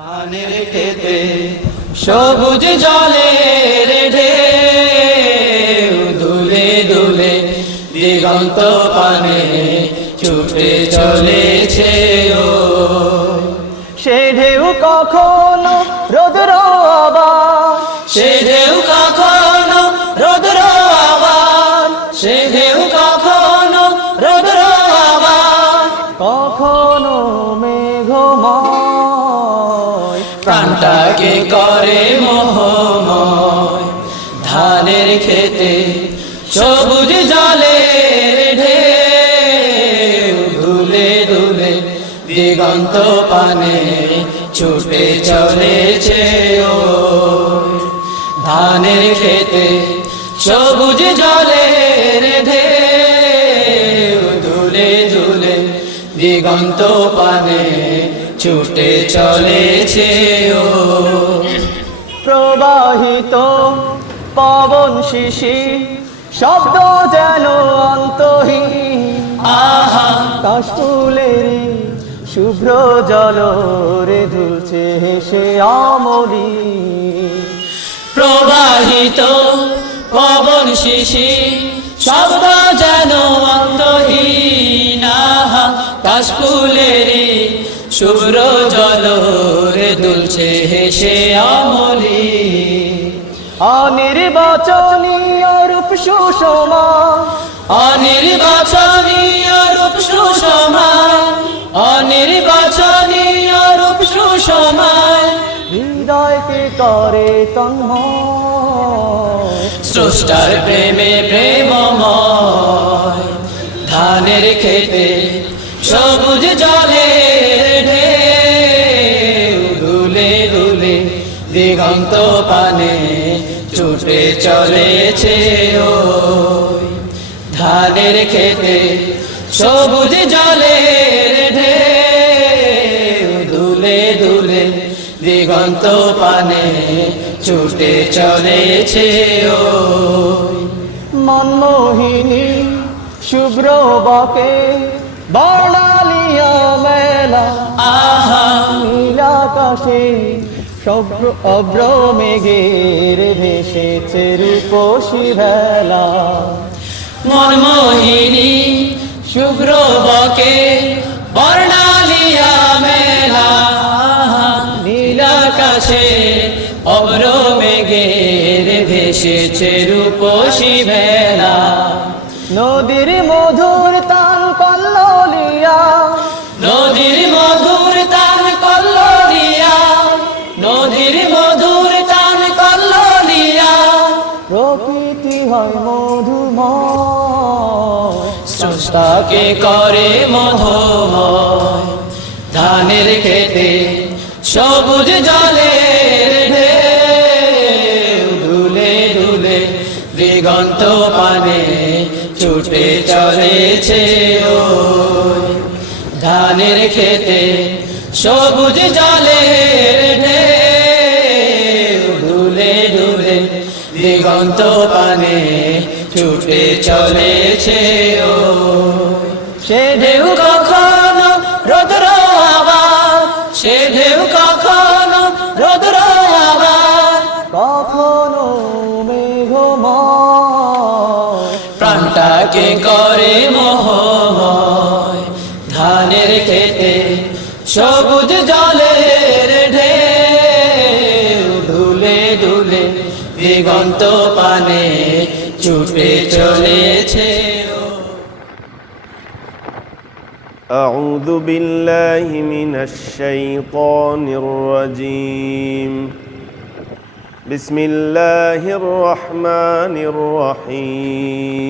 ধানের খেতে সবুজ জলের ঢেউ দুলে দুলে দিগন্ত পানে ছুটে চলেছে ও। সে ঢেউ কখনো রৌদ্র আবার, সে ঢেউ কখনো রৌদ্র আবার, সে ঢেউ কখনো রৌদ্র আবার, কখনো মেঘময়, প্রাণটাকে করে মোহময়। ধানের খেতে সবুজ জলের ঢেউ দুলে দুলে দিগন্ত পানে ছুটে চলেছে ও। ধানের খেতে সবুজ জলের ঢেউ দুলে দুলে দিগন্ত পানে ছুটে চলেছে ও। প্রবাহিত পবন শিশির শব্দ যেন অন্তহীন, আহা কাশফুলের শুভ্র জলরে দুলছে হেসে আমলি। প্রবাহিত পবন শিশির শব্দ যেন অন্তহীন, আহা কাশফুলের শুভ্র জলরে দুলছে হেসে আমলি। অনির্বাচনীয় রূপ সুষমা, অনির্বাচনীয় রূপ সুষমায়, অনির্বাচনীয় রূপ সুষমায়, হৃদয়কে করে তন্ময়। স্রষ্টার প্রেমে প্রেমময়। ধানের খেতে সবুজ জলের ঢেউ দুলে দুলে দিগন্ত পানে ছুটে চলেছে ও। ধানের খেতে সবুজ জলের ঢেউ দুলে দুলে দিগন্ত পানে ছুটে চলেছে ও। মনমোহিনী শুভ্র বকে বর্ণালিয়া মেলা, আহা নীলাকাশে শুভ্র অভ্র মেঘের ভেসেছে রূপসী ভেলা। মনমোহিনী শুভ্র বকে বর্ণালিয়া মেলা, নীলাকাশে অভ্র মেঘের ভেসেছে রূপসী ভেলা। নদীর মধুর তান কল্লোলিয়া, নদীর মধুর তান কল্লোলিয়া, নদীর মধুর তান কল্লোলিয়া, প্রকৃতি হয় মধুময়। স্রষ্টাকে করে মোহময়। ধানের খেতে সবুজ জলের ঢেউ দুলে দুলে দিগন্ত পানে ছুটে চলেছে ও। ধানের খেতে সবুজ জলের ঢেউ দুলে দুলে দিগন্ত পানে ছুটে চলেছে ও। সে ঢেউ কখনো রৌদ্র আবার, সে ঢেউ কখনো রৌদ্র আবার, কখনো মেঘময়, প্রাণটাকে করে মোহময়। ধানের খেতে সবুজ জলের ঢেউ দুলে দুলে দিগন্ত পানে ছুটে চলেছে ও। أعوذ بالله من الشيطان الرجيم. بسم الله الرحمن الرحيم.